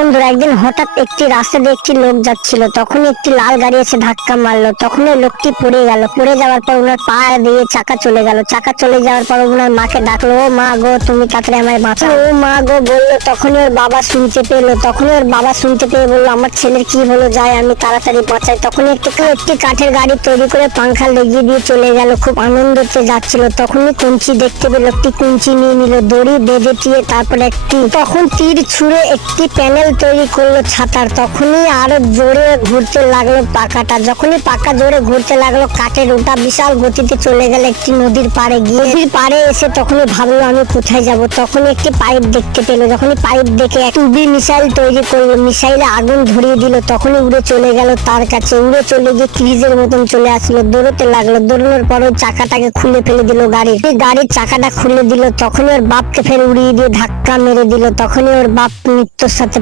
বন্ধুরা, একদিন হঠাৎ একটি রাস্তা দিয়ে একটি লোক যাচ্ছিল, তখন একটি লাল গাড়ি এসে ধাক্কা মারলো। তখন ওই লোকটি পড়ে গেল। পড়ে যাওয়ার পর ওনার পা দিয়ে চাকা চলে গেল। চাকা চলে যাওয়ার পর ওনার মাকে ডাকলো, ও মা গো, তুমি তাড়াতাড়ি আমায় বাঁচাও। ও মা গো বললো। তখনই ওর বাবা শুনতে পেলো। তখনই ওর বাবা শুনতে পেয়ে বললো, আমার ছেলের কি হলো, যায় আমি তাড়াতাড়ি বাঁচাই। তখন একটি কাঠের গাড়ি তৈরি করে পাংখা লেগিয়ে দিয়ে চলে গেল। খুব আনন্দতে যাচ্ছিল। তখনই কুঞ্চি দেখতে পেলো। একটি কুঞ্চি নিয়ে নিল, দড়ি বেঁধে দিয়ে তারপরে তখন তীর ছুঁড়ে একটি প্যানেল তৈরি করলো ছাতার। তখনই আরো জোরে ঘুরতে লাগলো পাখাটা। যখনই পাখা জোরে ঘুরতে লাগলো, কাঠের ওটা বিশাল গতিতে চলে গেল একটি নদীর পাড়ে গিয়ে। নদীর পাড়ে এসে তখনই ভাবলো, আমি কোথায় যাব। তখন একটি পাইপ দেখতে পেলো। যখনই পাইপ দেখে টুবি মিসাইল তৈরি করলো, মিসাইলে আগুন ধরিয়ে দিল। তখনই উড়ে চলে গেল তার কাছে। উড়ে চলে গিয়ে ক্রিজের মতন চলে আসলো, দৌড়তে লাগলো। দৌড়ানোর পর ওই চাকাটাকে খুলে ফেলে দিল গাড়ির চাকাটা খুলে দিল। তখনই ওর বাপকে ফের উড়িয়ে দিয়ে ধাক্কা মেরে দিল। তখনই ওর বাপ মৃত্যুর সাথে